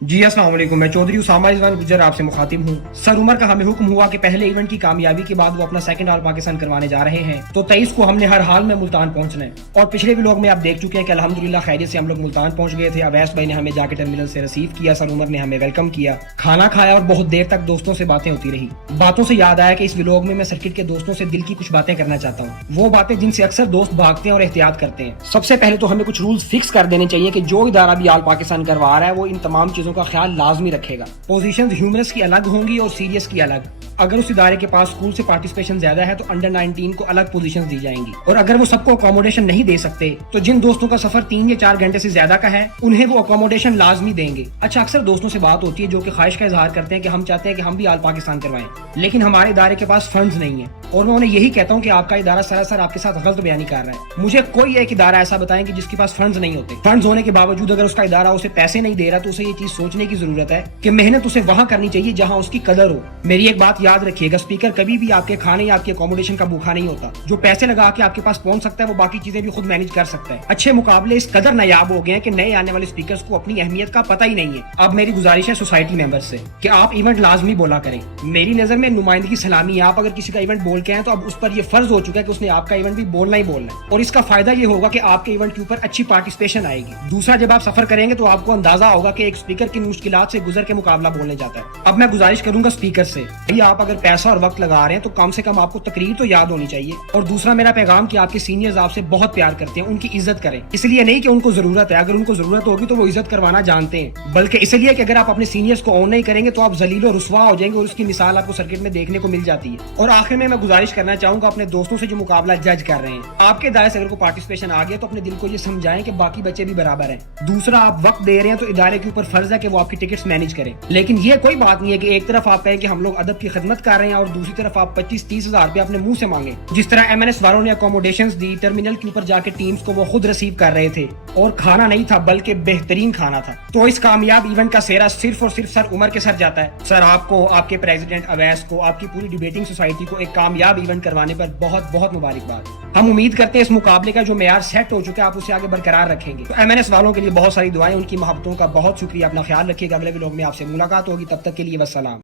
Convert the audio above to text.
جی السلام علیکم، میں چودھری اسامہ رضوان گجر آپ سے مخاطب ہوں۔ سر عمر کا ہمیں حکم ہوا کہ پہلے ایونٹ کی کامیابی کے بعد وہ اپنا سیکنڈ آل پاکستان کروانے جا رہے ہیں، تو 23 کو ہم نے ہر حال میں ملتان پہنچنا ہے۔ اور پچھلے ولاگ میں آپ دیکھ چکے ہیں کہ الحمدللہ خیریت سے ہم لوگ ملتان پہنچ گئے تھے۔ اویس بھائی نے ہمیں جا کے ٹرمینل سے ریسیو کیا، سر عمر نے ہمیں ویلکم کیا، کھانا کھایا اور بہت دیر تک دوستوں سے باتیں ہوتی رہی۔ باتوں سے یاد آیا کہ اس ولاگ میں سرکٹ کے دوستوں سے دل کی کچھ باتیں کرنا چاہتا ہوں، وہ باتیں جن سے اکثر دوست بھاگتے ہیں اور احتیاط کرتے ہیں۔ سب سے پہلے تو ہمیں کچھ رولز فکس کر دینے چاہیے کہ جو ادارہ بھی آل پاکستان کروا رہا ہے وہ ان تمام چیزوں کا خیال لازمی رکھے گا۔ پوزیشنز ہیومرس کی الگ ہوں گی اور سیریس کی الگ۔ اگر اس ادارے کے پاس اسکول سے پارٹیسپیشن زیادہ ہے تو انڈر 19 کو الگ پوزیشنز دی جائیں گی، اور اگر وہ سب کو اکوموڈیشن نہیں دے سکتے تو جن دوستوں کا سفر 3 یا 4 گھنٹے سے زیادہ کا ہے انہیں وہ اکوموڈیشن لازمی دیں گے۔ اچھا، اکثر دوستوں سے بات ہوتی ہے جو کہ خواہش کا اظہار کرتے ہیں کہ ہم چاہتے ہیں کہ ہم بھی آل پاکستان کروائیں، لیکن ہمارے ادارے کے پاس فنڈز نہیں ہیں، اور میں انہیں یہی کہتا ہوں کہ آپ کا ادارہ سراسر آپ کے ساتھ غلط بیانی کر رہا ہے۔ مجھے کوئی ایک ادارہ ایسا بتائیں کہ جس کے پاس فنڈز نہیں ہوتے۔ فنڈز ہونے کے باوجود اگر اس کا ادارہ اسے پیسے نہیں دے رہا تو اسے یہ چیز سوچنے کی ضرورت ہے کہ محنت اسے وہاں کرنی چاہیے جہاں اس کی قدر ہو۔ میری ایک بات یاد رکھیے گا، اسپیکر کبھی بھی آپ کے کھانے یا آپ کے اکوموڈیشن کا بھوکا نہیں ہوتا۔ جو پیسے لگا کے آپ کے پاس پہنچ سکتا ہے وہ باقی چیزیں بھی خود مینج کر سکتا ہے۔ اچھے مقابلے اس قدر نایاب ہو گئے ہیں کہ نئے آنے والے اسپیکرز کو اپنی اہمیت کا پتہ ہی نہیں ہے۔ اب میری گزارش ہے سوسائٹی ممبر سے کہ آپ ایونٹ لازمی بولا کریں۔ میری نظر میں نمائندگی سلامی ہے، آپ اگر کسی کا ایونٹ بول کے ہیں تو اب اس پر یہ فرض ہو چکا ہے کہ اس نے آپ کا ایونٹ بھی بولنا ہی بولنا ہے، اور اس کا فائدہ یہ ہوگا کہ آپ کے ایونٹ کے اوپر اچھی پارٹیسپیشن آئے گی۔ دوسرا، جب آپ سفر کریں گے تو آپ کو اندازہ ہوگا کہ ایک اسپیکر کی مشکلات سے گزر کے مقابلہ بولنے جاتا ہے۔ اب میں گزارش کروں گا اسپیکر سے، بھائی آپ اگر پیسہ اور وقت لگا رہے ہیں تو کم سے کم آپ کو تقریر تو یاد ہونی چاہیے۔ اور دوسرا میرا پیغام کہ آپ کے سینئرز آپ سے بہت پیار کرتے ہیں، ان کی عزت کریں، اس لیے نہیں کہ ان کو ضرورت ہے، اگر ان کو ضرورت ہوگی تو وہ عزت کروانا جانتے ہیں، بلکہ اس لیے کہ اگر آپ اپنے سینئرز کو آن نہیں کریں گے تو آپ ذلیل و رسوا ہو جائیں گے، اور اس کی مثال آپ کو سرکٹ میں دیکھنے کو مل جاتی ہے۔ اور آخر میں گزارش کرنا چاہوں گا اپنے دوستوں سے جو مقابلہ جج کر رہے ہیں، آپ کے دائرے سے اگر کوئی پارٹیسپیشن آ گیا تو اپنے دل کو یہ سمجھائیں کہ باقی بچے بھی برابر ہیں۔ دوسرا، آپ وقت دے رہے ہیں تو ادارے کے اوپر فرض ہے کہ وہ آپ کی ٹکٹس مینج کریں، لیکن یہ کوئی بات نہیں ہے کہ ایک طرف آپ کہیں کہ ہم لوگ ادب کی خدمت کر رہے ہیں اور دوسری طرف آپ 25-30 ہزار روپے اپنے منہ سے مانگیں۔ جس طرح ایم این ایس والوں نے اکوموڈیشنز دی، ٹرمینل کے اوپر جا کے ٹیمز کو وہ خود ریسیو کر رہے تھے، اور کھانا نہیں تھا بلکہ بہترین کھانا تھا، تو اس کامیاب ایونٹ کا سہرا صرف اور صرف سر عمر کے سر جاتا ہے۔ سر، آپ کو، آپ کے پریزیڈنٹ اویس کو، آپ کی پوری ڈیبیٹنگ سوسائٹی کو ایک کامیاب ایونٹ کروانے پر بہت بہت مبارکباد۔ ہم امید کرتے ہیں اس مقابلے کا جو معیار سیٹ ہو چکا ہے آپ اسے آگے برقرار رکھیں گے۔ تو ایم این ایس والوں کے لیے بہت ساری دعائیں، ان کی محبتوں کا بہت شکریہ، اپنا خیال رکھیے گا۔ اگلے ولاگ میں آپ سے ملاقات ہوگی، تب تک کے لیے والسلام۔